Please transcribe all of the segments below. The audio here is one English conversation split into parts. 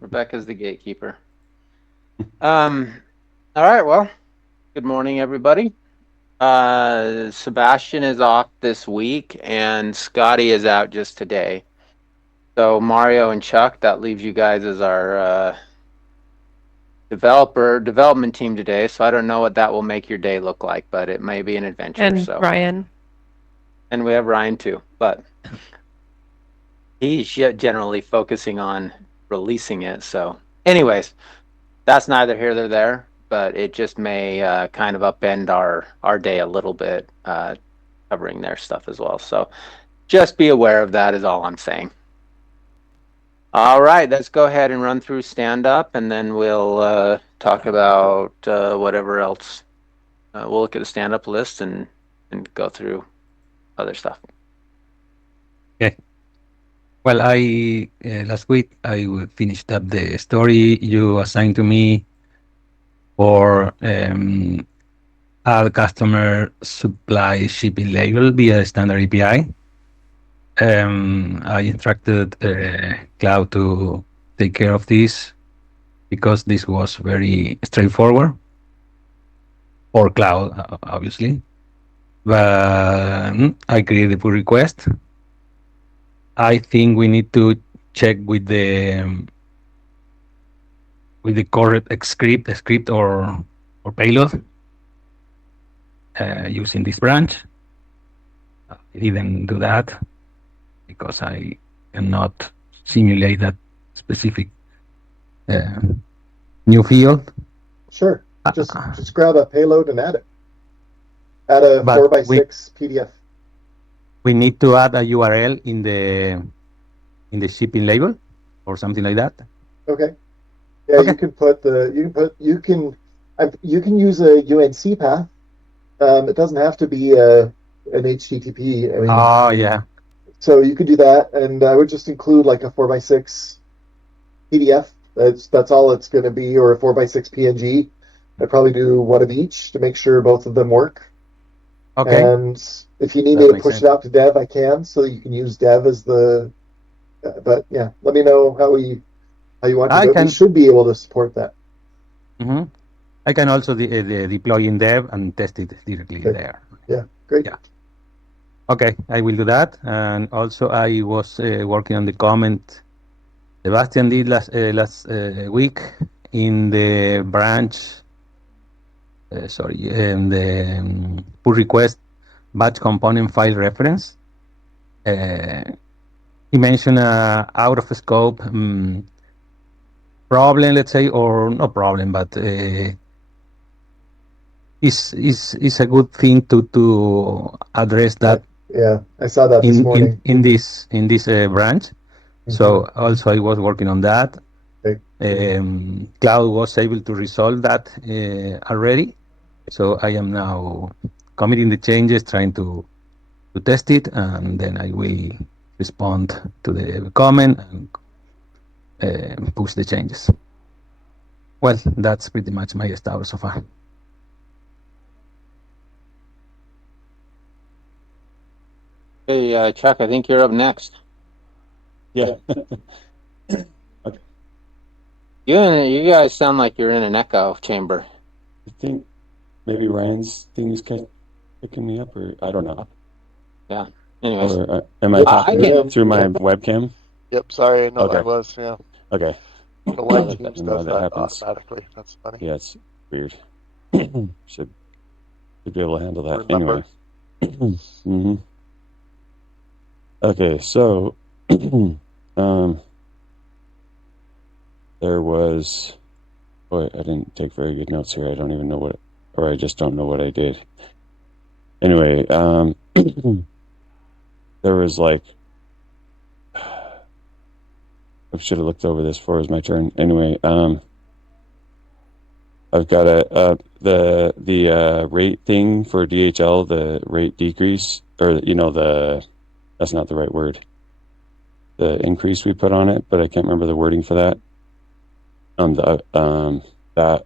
Rebecca's the gatekeeper. Um, all right, well, good morning, everybody. Sebastian is off this week, and Scotty is out just today. So Mario and Chuck, that leaves you guys as our development team today. So I don't know what that will make your day look like, but it may be an adventure. And So, Ryan. and we have Ryan too, but he's generally focusing on releasing it. So, anyways, that's neither here nor there, but it just may kind of upend our day a little bit, covering their stuff as well. So just be aware of that is all I'm saying. All right, let's go ahead and run through stand up, and then we'll talk about whatever else. We'll look at the stand up list and go through other stuff. Okay. Well, I last week I finished up the story you assigned to me for add customer supply shipping label via standard API. I instructed Cloud to take care of this because this was very straightforward for Cloud, obviously. But I created a pull request. I think we need to check with the correct script or payload using this branch. I didn't do that because I cannot simulate that specific uh, new field. Sure. Just grab a payload and add it. Add a But 4x6 PDF. we need to add a URL in the shipping label or something like that. Okay. Yeah, Okay. you can use a UNC path. It doesn't have to be an HTTP. I mean, Oh yeah. so you could do that, and I would just include like a 4x6 PDF. That's all it's going to be, or a 4x6 PNG. I'd probably do one of each to make sure both of them work. Okay. And if you need That me to makes push sense. it out to dev, I can, so that you can use dev as the. But yeah, let me know how you want to I do it. We can. should be able to support that. Mhm. I can also deploy in dev and test it directly Okay. there. Yeah, great. Yeah. Okay, I will do that. And also, I was working on the comment Sebastian did last week in the branch. In the pull request batch component file reference. He mentioned out of scope problem, let's say, or no problem, but is a good thing to address that Yeah, I saw that this morning. in this branch. So also I was working on that. Okay. Cloud was able to resolve that already. So I am now committing the changes, trying to test it, and then I will respond to the comment and push the changes. Well, that's pretty much my status so far. Hey, Chuck, I think you're up next. Yeah. Okay. You guys sound like you're in an echo chamber. I think maybe Ryan's thing is picking me up, or I don't know. Yeah. Anyways, Or am I talking through my webcam? Yep, sorry, no, Okay. I was, yeah. Okay. The light Teams does that happens automatically. That's funny. Yeah, it's weird. should be able to handle that. Remember. Anyway. Okay, so there was. Boy, I didn't take very good notes here. I don't even know what, or I just don't know what I did. Anyway, there was like. I should have looked over this before it was my turn. Anyway, I've got the rate thing for DHL, the rate decrease, or that's not the right word. The increase we put on it, but I can't remember the wording for that. That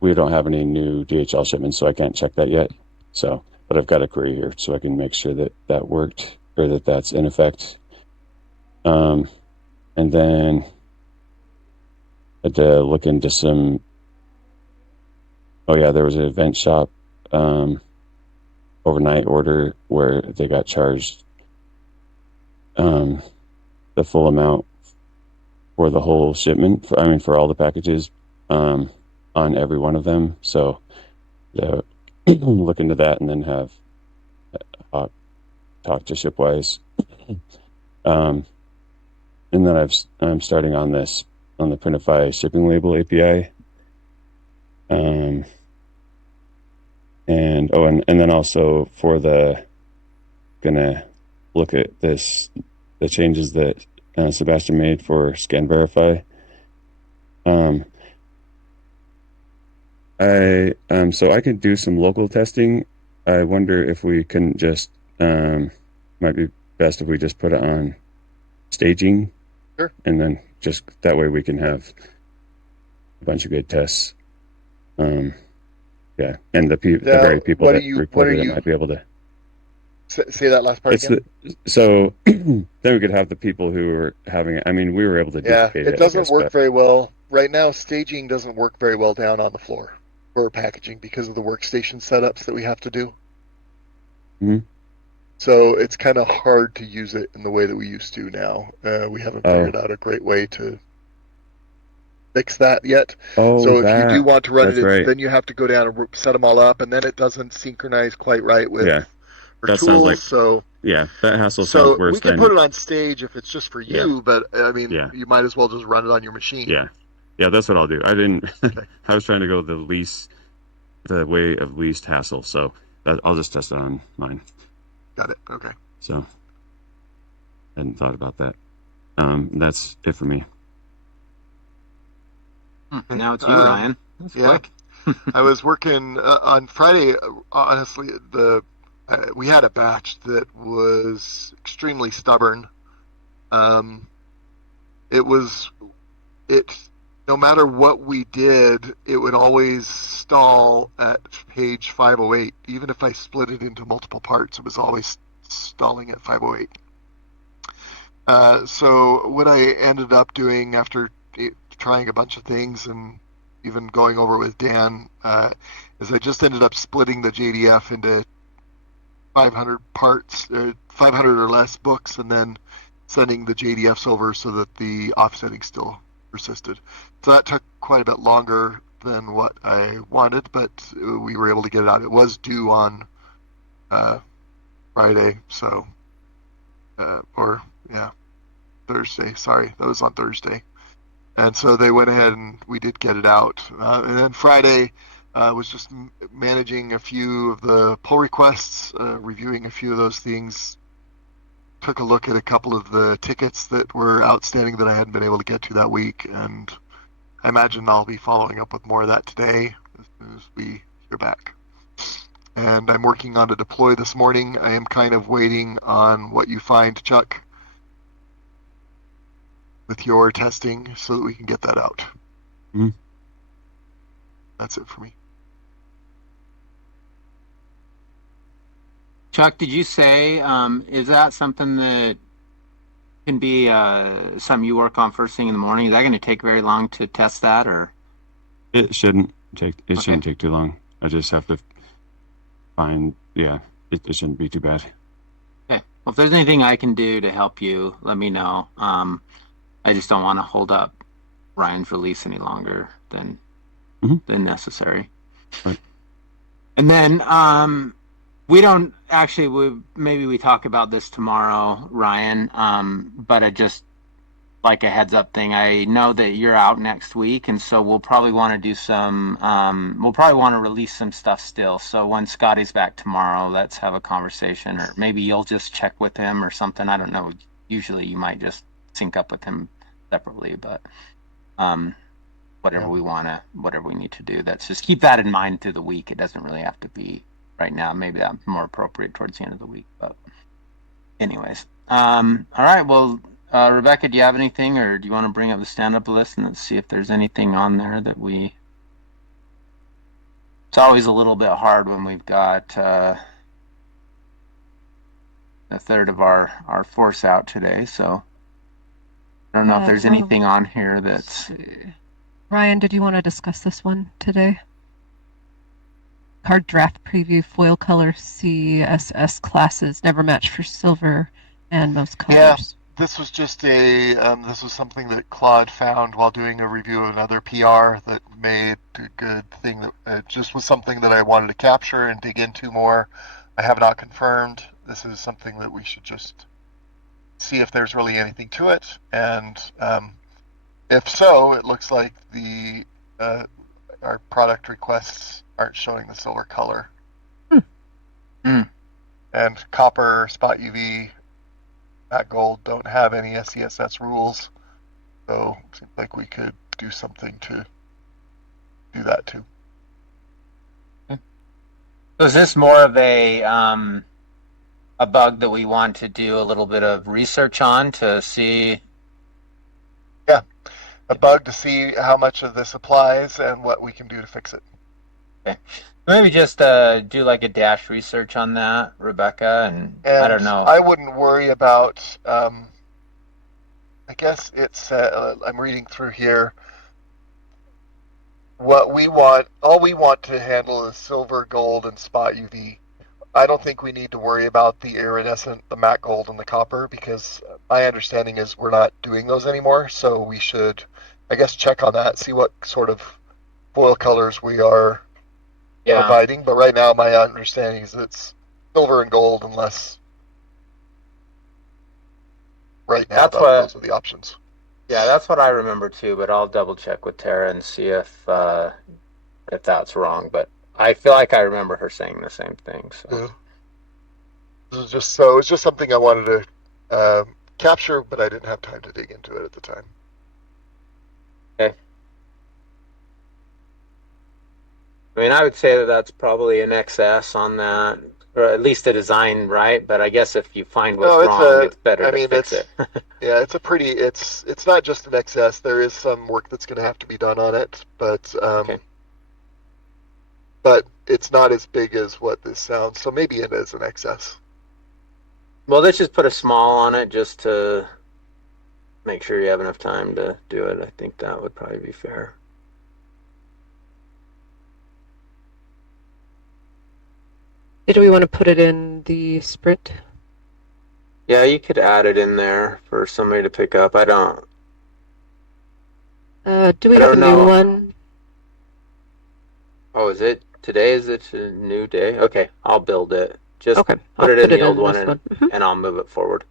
we don't have any new DHL shipments, so I can't check that yet. So, but I've got a query here, so I can make sure that worked, or that's in effect. And then had to look into some. Oh yeah, there was an event shop overnight order where they got charged the full amount for the whole shipment. For all the packages on every one of them. So look into that and then have talk to Shipwise. And then I'm starting on the Printify shipping label API. And then also for gonna look at the changes that Sebastian made for Scan Verify. So I could do some local testing. I wonder if we can just might be best if we just put it on staging. Sure. And then just that way we can have a bunch of good tests. Yeah, and the very people that reported it might be able to say that last part again. So then we could have the people who are having it. I mean, we were able to duplicate it. It doesn't work very well right now. Staging doesn't work very well down on the floor for packaging because of the workstation setups that we have to do. Mm-hmm. So it's kind of hard to use it in the way that we used to now. We haven't figured out a great way to fix that yet. So if you do want to run it, right. then you have to go down and set them all up, and then it doesn't synchronize quite right with our that tools. Sounds like, so that hassle sounds worse. We can put it on stage if it's just for you, but I mean, you might as well just run it on your machine. Yeah, that's what I'll do. I didn't. Okay. I was trying to go the way of least hassle. So I'll just test it on mine. Got it. Okay. So I hadn't thought about that. That's it for me. Now it's you, Ryan. That's quick. I was working on Friday. Honestly, we had a batch that was extremely stubborn. No matter what we did, it would always stall at page 508. Even if I split it into multiple parts, it was always stalling at 508. So what I ended up doing after trying a bunch of things and even going over with Dan is I just ended up splitting the JDF into 500 parts, 500 or less books, and then sending the JDFs over so that the offsetting still persisted. So that took quite a bit longer than what I wanted, but we were able to get it out. It was due on Friday, so Thursday. Sorry, that was on Thursday. And so they went ahead and we did get it out. And then Friday was just managing a few of the pull requests, reviewing a few of those things. Took a look at a couple of the tickets that were outstanding that I hadn't been able to get to that week. And I imagine I'll be following up with more of that today as soon as we hear back. And I'm working on a deploy this morning. I am kind of waiting on what you find, Chuck, with your testing so that we can get that out. Mm-hmm. That's it for me. Chuck, did you say, is that something that can be something you work on first thing in the morning? Is that going to take very long to test that, or? It shouldn't take. It shouldn't take too long. I just have to find. Yeah, it shouldn't be too bad. Okay. Well, if there's anything I can do to help you, let me know. I just don't want to hold up Ryan's release any longer than necessary. Right. And then we don't actually. Maybe we talk about this tomorrow, Ryan. But I just like a heads up thing. I know that you're out next week, and so we'll probably want to do some. We'll probably want to release some stuff still. So when Scotty's back tomorrow, let's have a conversation, or maybe you'll just check with him or something. I don't know. Usually, you might just sync up with him separately, but whatever we need to do, that's just keep that in mind through the week. It doesn't really have to be right now. Maybe that's more appropriate towards the end of the week, but anyways. All right, well, Rebecca, do you have anything, or do you want to bring up the stand-up list and let's see if there's anything on there that it's always a little bit hard when we've got a third of our force out today, so I don't know if there's anything on here that's Ryan, did you want to discuss this one today? Card draft preview foil color CSS classes never match for silver and most colors. This was just this was something that Claude found while doing a review of another PR that made a good thing. That it just was something that I wanted to capture and dig into more. I have not confirmed. This is something that we should just see if there's really anything to it, and if so, it looks like our product requests aren't showing the silver color. And copper, spot UV, matte gold don't have any SCSS rules, so it seems like we could do something to do that too. So is this more of a bug that we want to do a little bit of research on to see? Yeah, a bug to see how much of this applies and what we can do to fix it. Okay. Maybe just do like a dash research on that, Rebecca, and I don't know. I wouldn't worry about. I guess it's. I'm reading through here. What we want, all we want to handle is silver, gold, and spot UV. I don't think we need to worry about the iridescent, the matte gold, and the copper, because my understanding is we're not doing those anymore. So we should, I guess, check on that, see what sort of foil colors we are providing. But right now, my understanding is it's silver and gold, unless right now those are the options. Yeah, that's what I remember too, but I'll double check with Tara and see if that's wrong. But I feel like I remember her saying the same thing. So yeah. It's just something I wanted to capture, but I didn't have time to dig into it at the time. Okay. I mean, I would say that that's probably an excess on that, or at least a design, right? But I guess if you find what's wrong, it's better to fix it. Yeah, it's not just an excess. There is some work that's going to have to be done on it, but Okay. but it's not as big as what this sounds. So maybe it is an excess. Well, let's just put a small on it just to make sure you have enough time to do it. I think that would probably be fair. Did we want to put it in the sprint? Yeah, you could add it in there for somebody to pick up. I don't. Do we I have a don't new know. one? Oh, is it today? Is it a new day? Okay, I'll build it. Just Okay, put I'll it in put the old one, this and, one. and I'll move it forward.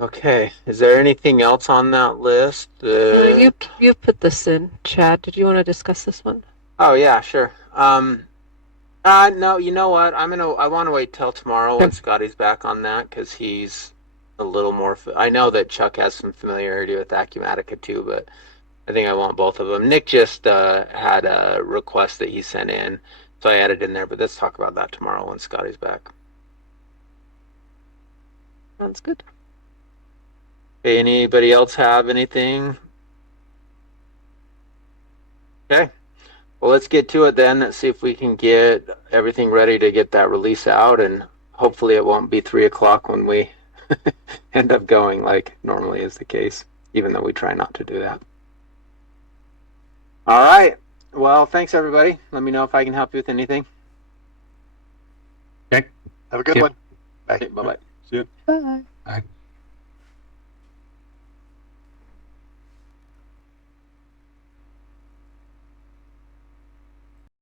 Okay, is there anything else on that list? You put this in, Chad. Did you want to discuss this one? Oh yeah, sure. No, you know what? I want to wait till tomorrow when Scotty's back on that, because he's a little more. I know that Chuck has some familiarity with Acumatica too, but I think I want both of them. Nick just had a request that he sent in, so I added in there. But let's talk about that tomorrow when Scotty's back. Sounds good. Hey, anybody else have anything? Okay. Well, let's get to it then. Let's see if we can get everything ready to get that release out, and hopefully it won't be 3 o'clock when we end up going like normally is the case, even though we try not to do that. All right. Well, thanks everybody. Let me know if I can help you with anything. Have a good Yeah. one. Bye. Okay, bye-bye. See ya. Bye. Bye.